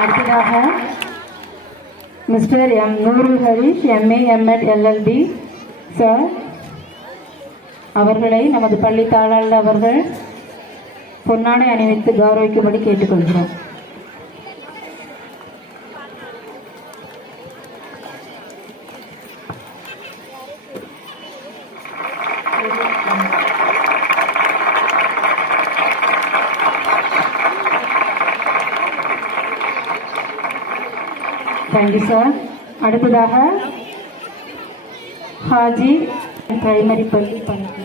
அடுத்ததாக mister M Nooru Harish MA MEd LLB sir அவர்களை நமது பள்ளி தாளாளர் அவர்கள் பொன்னாடை அணிவித்து கௌரவிக்கும்படி கேட்டுக்கொள்கிறோம். தேங்க்யூ சார் அடுத்ததாக ஹாஜி பிரைமரி பள்ளி பணிக்கு.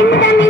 Thank you.